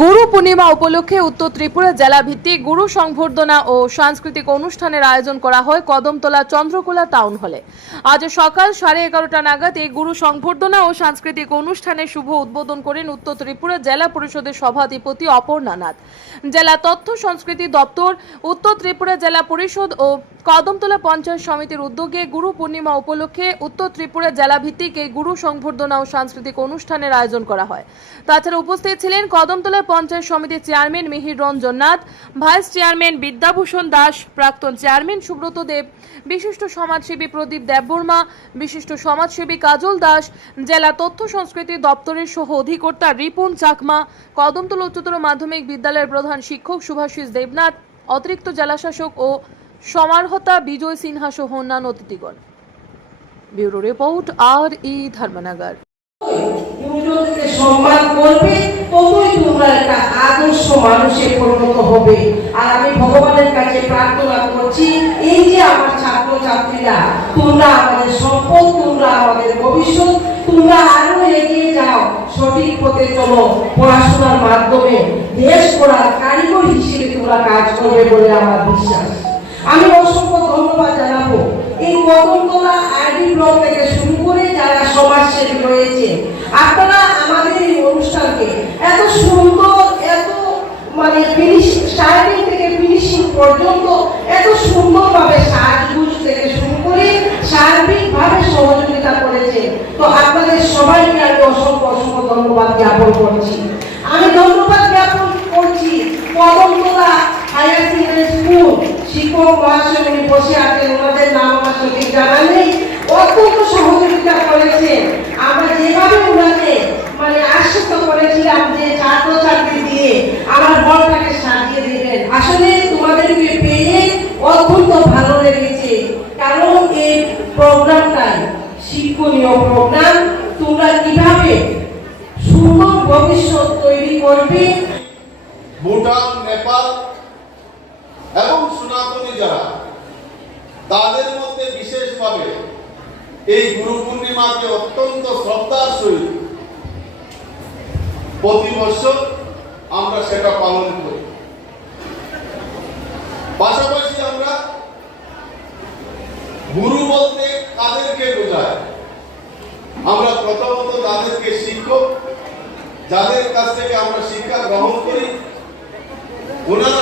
গুরু পূর্ণিমা উপলক্ষে উত্তর ত্রিপুরা জেলা ভিত্তিক গুরু সংবর্ধনা ও সাংস্কৃতিক অনুষ্ঠানের আয়োজন করা হয় কদমতলা চন্দ্রকোলা টাউন হলে। আজ সকাল সাড়ে এগারোটা নাগাদ এই গুরু সংবর্ধনা ও সাংস্কৃতিক অনুষ্ঠানের শুভ উদ্বোধন করেন উত্তর ত্রিপুরা জেলা পরিষদের সভাধিপতি অপর্ণা নাথ। জেলা তথ্য সংস্কৃতি দপ্তর, উত্তর ত্রিপুরা জেলা পরিষদ ও কদমতলা পঞ্চায়েত সমিতির উদ্যোগে গুরু পূর্ণিমা উপলক্ষে উত্তর ত্রিপুরা জেলা ভিত্তিক এই গুরু সংবর্ধনা ও সাংস্কৃতিক অনুষ্ঠানের আয়োজন করা হয়। তাছাড়া উপস্থিত ছিলেন কদমতলা পঞ্চায়েত সমিতির chairman Mihir Ranjan Nath, vice chairman Bidyabhushan Das, প্রাক্তন চেয়ারম্যান সুব্রত দেব, বিশিষ্ট সমাজসেবী প্রদীপ দেববর্মা, বিশিষ্ট সমাজসেবী কাজল দাস, জেলা তথ্য সংস্কৃতি দপ্তরের সহ অধিকর্তা রিপুন চাকমা, কদমতলা উচ্চতর মাধ্যমিক বিদ্যালয়ের প্রধান শিক্ষক সুভাষিস দেবনাথ, অতিরিক্ত জেলাশাসক ও সমারহতা বিজয় সিনহা সহ অন্যান্য অতিথিগণ। ব্যুরো রিপোর্ট আর ই ধর্মনগর সম্মান করবে ততই তোমরা একটা আদর্শ মানুষে পরিণত হবে। আর আমি ভগবানের কাছে প্রার্থনা করছি, এই যে আমার ছাত্র ছাত্রীরা তোমরা আমাদের সম্পদ, তোমরা আমাদের ভবিষ্যৎ, তোমরা আরও এগিয়ে যাও, সঠিক পথে চলো, পড়াশোনার মাধ্যমে, দেশ গড়ার কারিগর হিসেবে তোমরা কাজ করবে বলে আমার বিশ্বাস। আমি অসংখ্য ধন্যবাদ জানাব। এই কদমতলা আইডি ব্লক থেকে শুরু করে যারা সমাজসেবী রয়েছে, আপনারা আমাদের এই অনুষ্ঠানকে এত সুন্দর, এত মানে ফিনিশিং স্টার্টিং থেকে ফিনিশিং পর্যন্ত এত সুন্দরভাবে সাজগুজ থেকে শুরু করে সার্বিকভাবে সহযোগিতা করেছে। তো আপনাদের সবাইকে আমি অসংখ্য অসংখ্য ধন্যবাদ জ্ঞাপন করছি। আমি ধন্যবাদ জ্ঞাপন করছি কদমতলা হায়ার সেকেন্ডারি স্কুল আমরা যেভাবে ওনাকে মানে আশ্বস্ত করেছিলাম যে ছাত্র ছাত্রী দিয়ে আমার ঘরটাকে সাজিয়ে দিবেন। আসলে তোমাদেরকে পেয়ে অত্যন্ত ভালো লেগেছে। কারণ এই প্রোগ্রামটাই শিক্ষণীয় প্রোগ্রাম। তোমরা কীভাবে সুন্দর ভবিষ্যৎ তৈরি করবে? নেপাল এবং সনাতনী যারা, তাদের মধ্যে বিশেষভাবে এই গুরু পূর্ণিমাকে অত্যন্ত শ্রদ্ধার সহিত প্রতি বছর আমরা সেটা পালন করি। পাশাপাশি আমরা গুরু বলতে কাদেরকে বোঝায়? আমরা প্রথমত তাদেরকে শিক্ষক, যাদের কাছ থেকে আমরা শিক্ষা গ্রহণ করি, ওনারা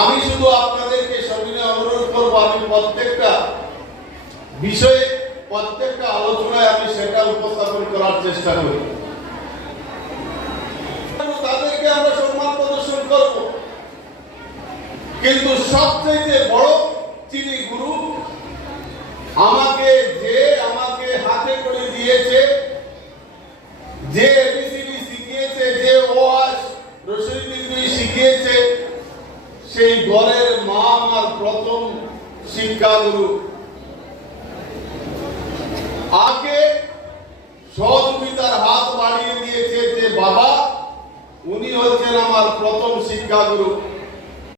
আমি শুধু আপনাদেরকে সবিনে অনুরোধ করব, আমি প্রত্যেকটা বিষয়ে, প্রত্যেকটা আলোচনায় আমি সেটা উপস্থাপন করার চেষ্টা করি। তাদেরকে আমরা সম্মান প্রদর্শন করব। কিন্তু সবচেয়ে বড় যিনি গুরু, আমাকে যে আমাকে হাতে করে দিয়েছে ঘরের মা আমার প্রথম শিক্ষাগুরু। আগে সহযোগিতার হাত বাড়িয়ে দিয়েছে যে বাবা, উনি হচ্ছেন আমার প্রথম শিক্ষাগুরু।